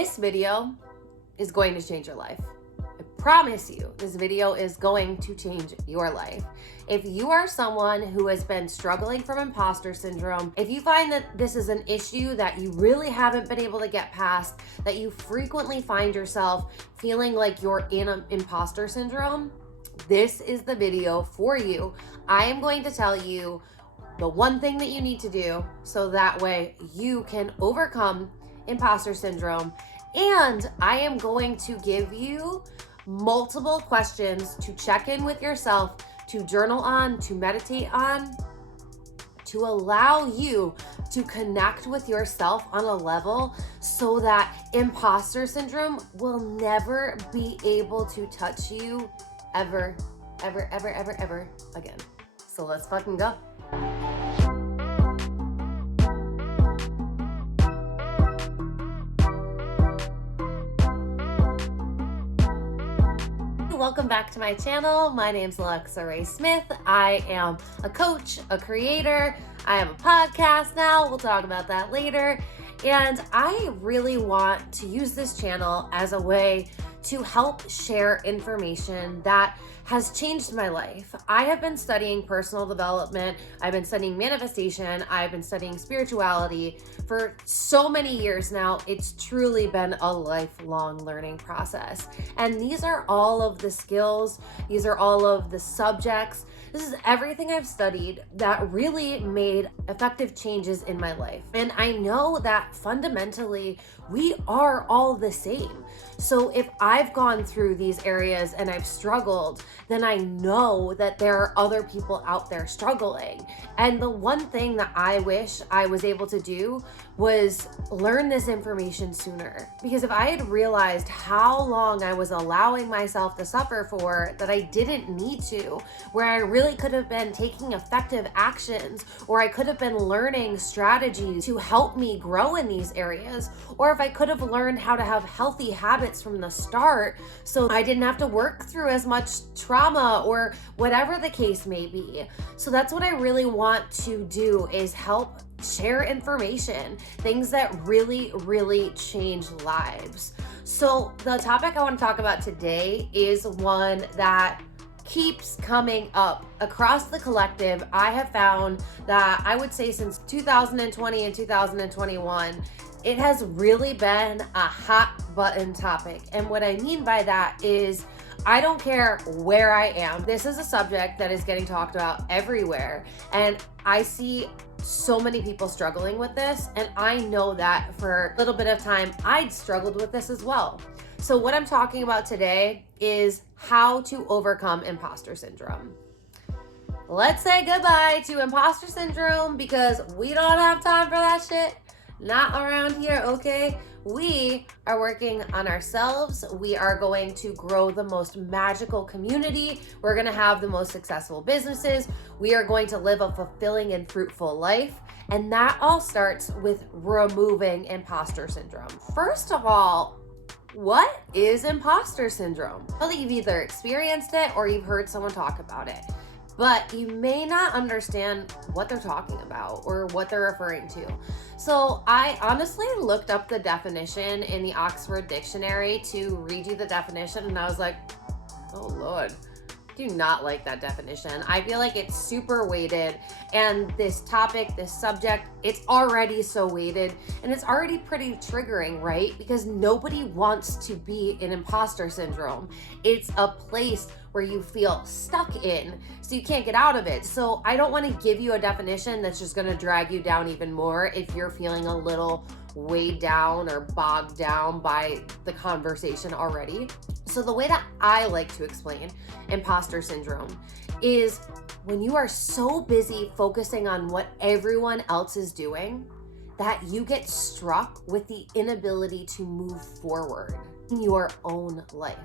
This video is going to change your life. I promise you, this video is going to change your life. If you are someone who has been struggling from imposter syndrome, if you find that this is an issue that you really haven't been able to get past, that you frequently find yourself feeling like you're in an imposter syndrome, this is the video for you. I am going to tell you the one thing that you need to do so that way you can overcome imposter syndrome. And I am going to give you multiple questions to check in with yourself, to journal on, to meditate on, to allow you to connect with yourself on a level so that imposter syndrome will never be able to touch you ever again. So let's fucking go. Welcome back to my channel. My name's Alexa Ray Smith. I am a coach, a creator. I have a podcast now. We'll talk about that later. And I really want to use this channel as a way to help share information that has changed my life. I have been studying personal development. I've been studying manifestation. I've been studying spirituality for so many years now. It's truly been a lifelong learning process. And these are all of the skills. These are all of the subjects. This is everything I've studied that really made effective changes in my life. And I know that fundamentally we are all the same. So if I've gone through these areas and I've struggled, then I know that there are other people out there struggling. And the one thing that I wish I was able to do was learn this information sooner. Because if I had realized how long I was allowing myself to suffer for that I didn't need to, where I really could have been taking effective actions, or I could have been learning strategies to help me grow in these areas, or if I could have learned how to have healthy habits from the start so I didn't have to work through as much trauma or whatever the case may be. So that's what I really want to do, is help share information, things that really change lives. So the topic I want to talk about today is one that keeps coming up across the collective. I have found that I would say since 2020 and 2021, it has really been a hot button topic. And what I mean by that is I don't care where I am. This is a subject that is getting talked about everywhere. And I see so many people struggling with this. And I know that for a little bit of time, I'd struggled with this as well. So what I'm talking about today is how to overcome imposter syndrome. Let's say goodbye to imposter syndrome because we don't have time for that shit. Not around here, okay? We are working on ourselves. We are going to grow the most magical community. We're going to have the most successful businesses. We are going to live a fulfilling and fruitful life. And that all starts with removing imposter syndrome. First of all, what is imposter syndrome? Well, you've either experienced it or you've heard someone talk about it, but you may not understand what they're talking about or what they're referring to. So I honestly looked up the definition in the Oxford Dictionary to read you the definition, and I was like, oh Lord, I do not like that definition. I feel like it's super weighted, and this topic, this subject, it's already so weighted, and it's already pretty triggering, right? Because nobody wants to be in imposter syndrome. It's a place where you feel stuck in, so you can't get out of it. So I don't want to give you a definition that's just going to drag you down even more if you're feeling a little weighed down or bogged down by the conversation already. So the way that I like to explain imposter syndrome is when you are so busy focusing on what everyone else is doing that you get struck with the inability to move forward in your own life.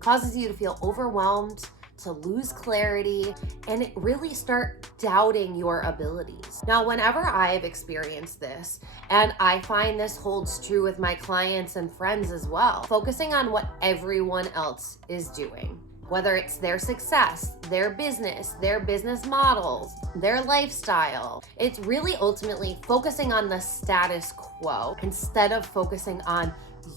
Causes you to feel overwhelmed, to lose clarity, and it really start doubting your abilities. Now, whenever I've experienced this, and I find this holds true with my clients and friends as well, focusing on what everyone else is doing, whether it's their success, their business models, their lifestyle. It's really ultimately focusing on the status quo instead of focusing on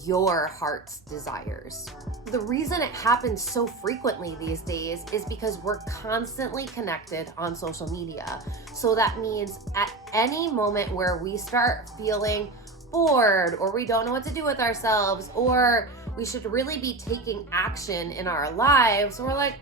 your heart's desires. The reason it happens so frequently these days is because we're constantly connected on social media. So that means at any moment where we start feeling bored, or we don't know what to do with ourselves, or we should really be taking action in our lives, we're like,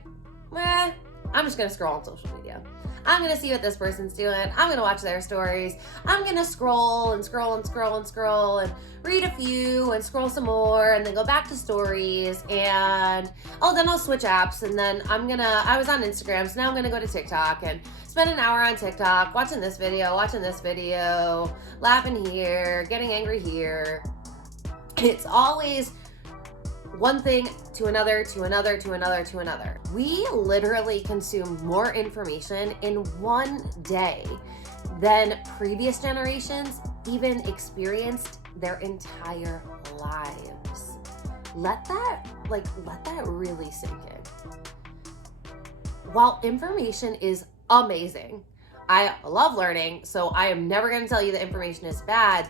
I'm just gonna scroll on social media. I'm gonna see what this person's doing. I'm gonna watch their stories. I'm gonna scroll and scroll and scroll and scroll and read a few and scroll some more and then go back to stories, and then I'll switch apps, and then I was on Instagram, so now I'm gonna go to TikTok and spend an hour on TikTok watching this video, laughing here, getting angry here. It's always one thing to another, to another, to another, to another. We literally consume more information in one day than previous generations even experienced their entire lives. Let that really sink in. While information is amazing, I love learning, so I am never going to tell you that information is bad.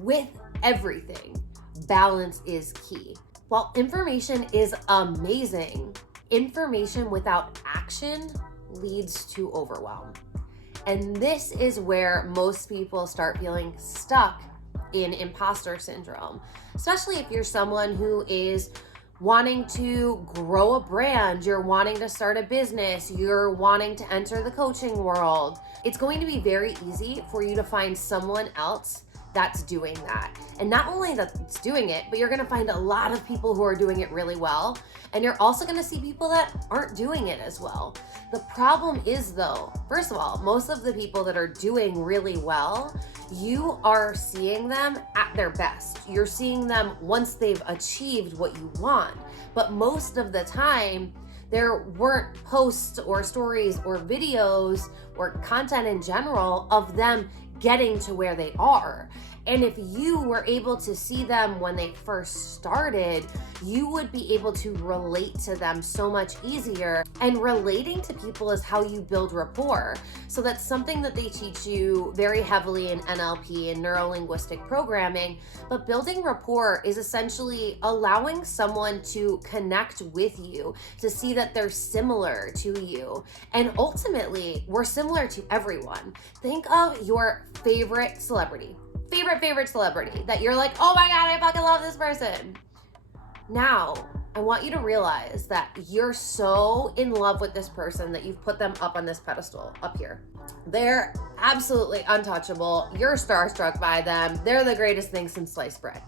With everything, balance is key. While information is amazing, information without action leads to overwhelm. And this is where most people start feeling stuck in imposter syndrome, especially if you're someone who is wanting to grow a brand, you're wanting to start a business, you're wanting to enter the coaching world. It's going to be very easy for you to find someone else that's doing that. And not only that's doing it, but you're gonna find a lot of people who are doing it really well. And you're also gonna see people that aren't doing it as well. The problem is though, first of all, most of the people that are doing really well, you are seeing them at their best. You're seeing them once they've achieved what you want. But most of the time, there weren't posts or stories or videos or content in general of them getting to where they are. And if you were able to see them when they first started, you would be able to relate to them so much easier. And relating to people is how you build rapport. So that's something that they teach you very heavily in NLP and neuro-linguistic programming. But building rapport is essentially allowing someone to connect with you, to see that they're similar to you. And ultimately, we're similar to everyone. Think of your favorite celebrity that you're like, oh my God, I fucking love this person. Now, I want you to realize that you're so in love with this person that you've put them up on this pedestal up here. They're absolutely untouchable. You're starstruck by them. They're the greatest thing since sliced bread.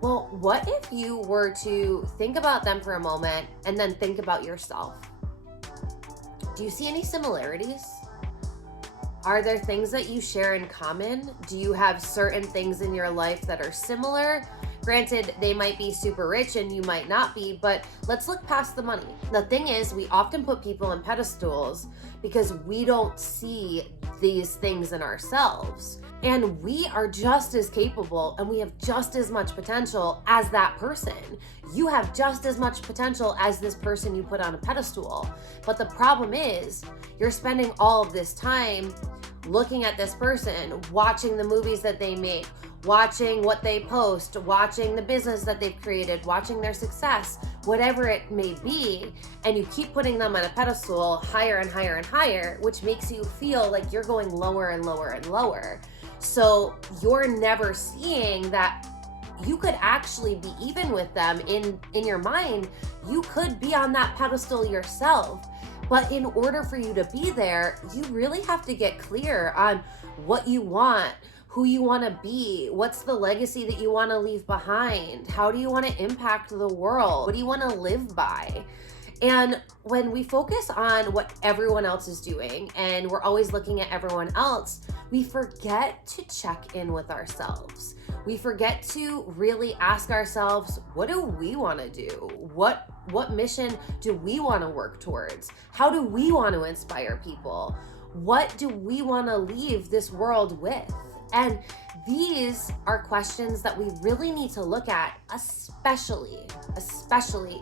Well, what if you were to think about them for a moment and then think about yourself? Do you see any similarities? Are there things that you share in common? Do you have certain things in your life that are similar? Granted, they might be super rich and you might not be, but let's look past the money. The thing is, we often put people on pedestals because we don't see these things in ourselves. And we are just as capable and we have just as much potential as that person. You have just as much potential as this person you put on a pedestal. But the problem is, you're spending all of this time looking at this person, watching the movies that they make, watching what they post, watching the business that they've created, watching their success, whatever it may be, and you keep putting them on a pedestal higher and higher and higher, which makes you feel like you're going lower and lower and lower. So you're never seeing that you could actually be even with them in your mind. You could be on that pedestal yourself. But in order for you to be there, you really have to get clear on what you want, who you want to be, what's the legacy that you want to leave behind, how do you want to impact the world, what do you want to live by? And when we focus on what everyone else is doing and we're always looking at everyone else, we forget to check in with ourselves. We forget to really ask ourselves, what do we want to do? What mission do we want to work towards? How do we want to inspire people? What do we want to leave this world with? And These are questions that we really need to look at, especially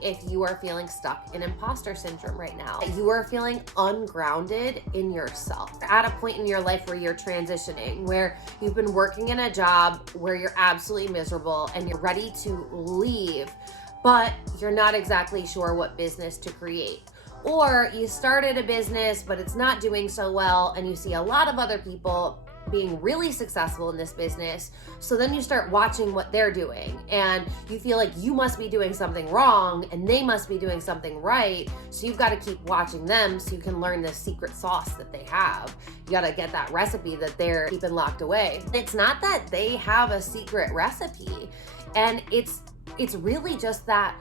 if you are feeling stuck in imposter syndrome right now. You are feeling ungrounded in yourself. At a point in your life where you're transitioning, where you've been working in a job where you're absolutely miserable and you're ready to leave, but you're not exactly sure what business to create. Or you started a business, but it's not doing so well, and you see a lot of other people being really successful in this business. So then you start watching what they're doing and you feel like you must be doing something wrong and they must be doing something right. So you've got to keep watching them so you can learn the secret sauce that they have. You got to get that recipe that they're keeping locked away. It's not that they have a secret recipe, and it's really just that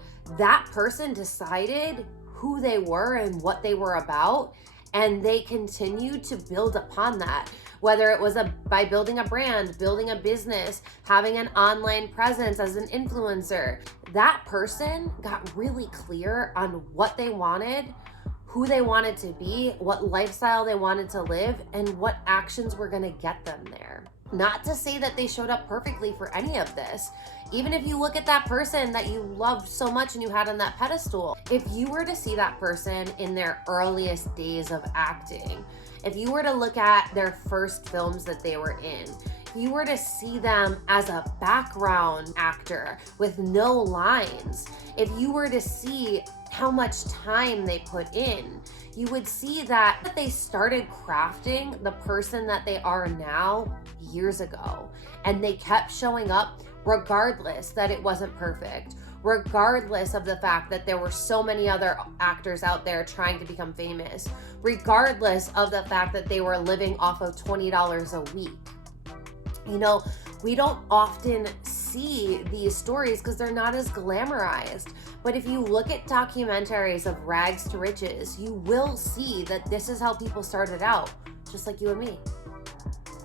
person decided who they were and what they were about, and they continued to build upon that. Whether it was by building a brand, building a business, having an online presence as an influencer, that person got really clear on what they wanted, who they wanted to be, what lifestyle they wanted to live, and what actions were gonna get them there. Not to say that they showed up perfectly for any of this. Even if you look at that person that you loved so much and you had on that pedestal, if you were to see that person in their earliest days of acting, if you were to look at their first films that they were in, if you were to see them as a background actor with no lines, if you were to see how much time they put in, you would see that they started crafting the person that they are now years ago. And they kept showing up regardless that it wasn't perfect, regardless of the fact that there were so many other actors out there trying to become famous, regardless of the fact that they were living off of $20 a week. You know, we don't often see these stories because they're not as glamorized. But if you look at documentaries of rags to riches, you will see that this is how people started out, just like you and me.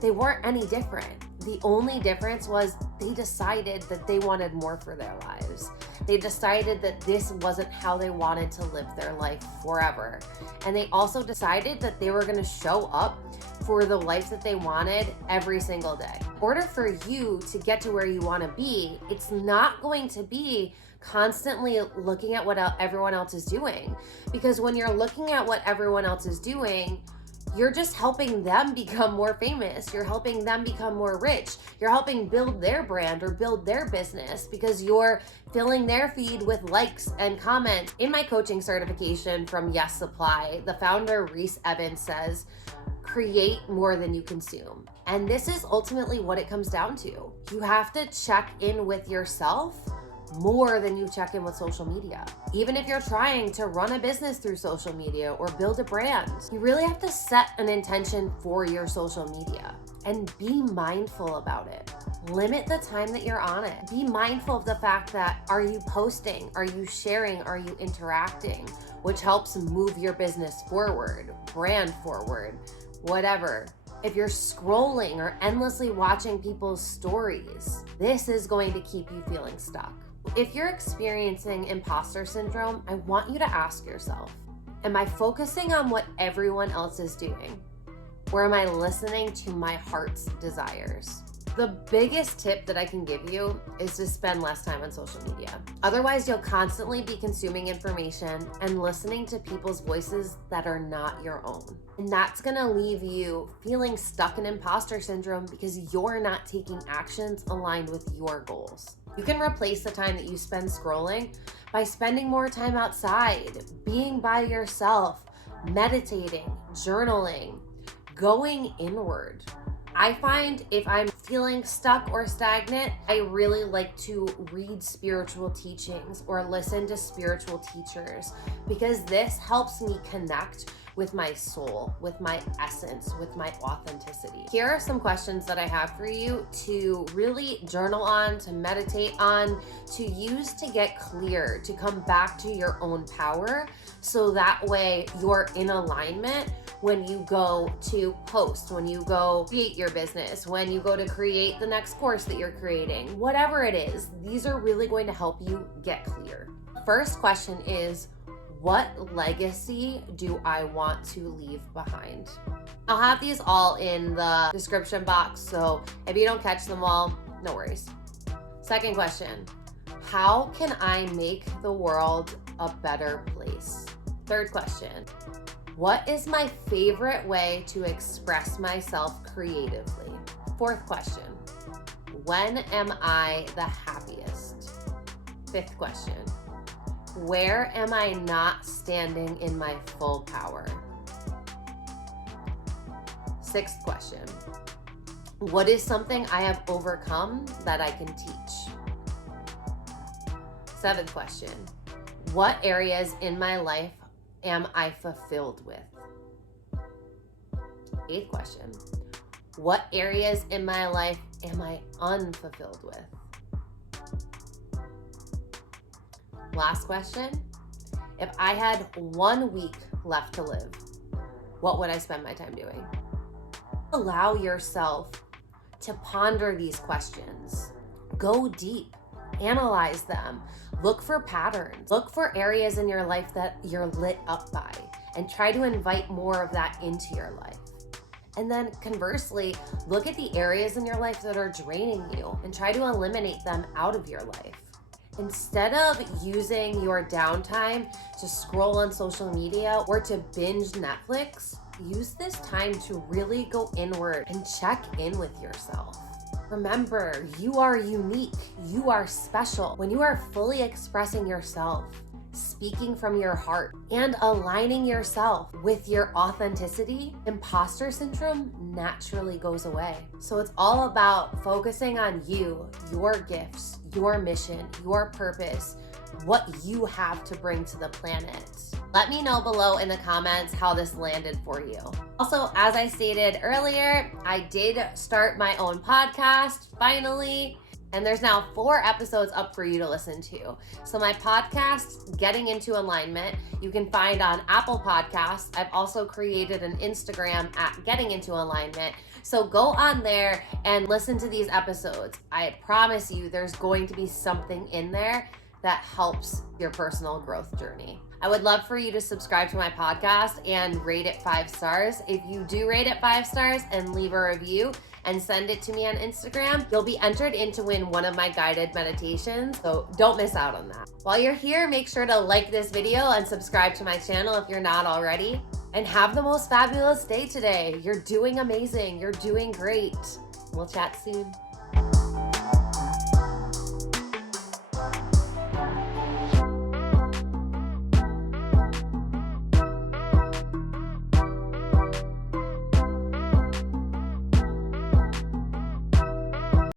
They weren't any different. The only difference was they decided that they wanted more for their lives. They decided that this wasn't how they wanted to live their life forever. And they also decided that they were going to show up for the life that they wanted every single day. In order for you to get to where you want to be, it's not going to be constantly looking at what everyone else is doing. Because when you're looking at what everyone else is doing, you're just helping them become more famous. You're helping them become more rich. You're helping build their brand or build their business because you're filling their feed with likes and comments. In my coaching certification from Yes Supply, the founder, Reese Evans, says, create more than you consume. And this is ultimately what it comes down to. You have to check in with yourself more than you check in with social media. Even if you're trying to run a business through social media or build a brand, you really have to set an intention for your social media and be mindful about it. Limit the time that you're on it. Be mindful of the fact that, are you posting? Are you sharing? Are you interacting? Which helps move your business forward, brand forward, whatever. If you're scrolling or endlessly watching people's stories, this is going to keep you feeling stuck. If you're experiencing imposter syndrome, I want you to ask yourself, am I focusing on what everyone else is doing? Or am I listening to my heart's desires? The biggest tip that I can give you is to spend less time on social media. Otherwise, you'll constantly be consuming information and listening to people's voices that are not your own. And that's gonna leave you feeling stuck in imposter syndrome because you're not taking actions aligned with your goals. You can replace the time that you spend scrolling by spending more time outside, being by yourself, meditating, journaling, going inward. I find if I'm feeling stuck or stagnant, I really like to read spiritual teachings or listen to spiritual teachers because this helps me connect with my soul, with my essence, with my authenticity. Here are some questions that I have for you to really journal on, to meditate on, to use to get clear, to come back to your own power, so that way you're in alignment when you go to post, when you go create your business, when you go to create the next course that you're creating, whatever it is, these are really going to help you get clear. First question is, what legacy do I want to leave behind? I'll have these all in the description box, so if you don't catch them all, no worries. Second question, how can I make the world a better place? Third question, what is my favorite way to express myself creatively? Fourth question, when am I the happiest? Fifth question, where am I not standing in my full power? Sixth question, what is something I have overcome that I can teach? Seventh question, what areas in my life am I fulfilled with? Eighth question, what areas in my life am I unfulfilled with? Last question, if I had 1 week left to live, what would I spend my time doing? Allow yourself to ponder these questions. Go deep, analyze them, look for patterns, look for areas in your life that you're lit up by, and try to invite more of that into your life. And then conversely, look at the areas in your life that are draining you and try to eliminate them out of your life. Instead of using your downtime to scroll on social media or to binge Netflix, use this time to really go inward and check in with yourself. Remember, you are unique, you are special. When you are fully expressing yourself, speaking from your heart, and aligning yourself with your authenticity, imposter syndrome naturally goes away. So it's all about focusing on you, your gifts, your mission, your purpose, what you have to bring to the planet. Let me know below in the comments how this landed for you. Also, as I stated earlier, I did start my own podcast, finally, and there's now 4 episodes up for you to listen to. So my podcast, Getting Into Alignment, you can find on Apple Podcasts. I've also created an Instagram at Getting Into Alignment. So go on there and listen to these episodes. I promise you there's going to be something in there that helps your personal growth journey. I would love for you to subscribe to my podcast and rate it 5 stars. If you do rate it 5 stars and leave a review and send it to me on Instagram, you'll be entered in to win one of my guided meditations, so don't miss out on that. While you're here, make sure to like this video and subscribe to my channel if you're not already. And have the most fabulous day today. You're doing amazing. You're doing great. We'll chat soon.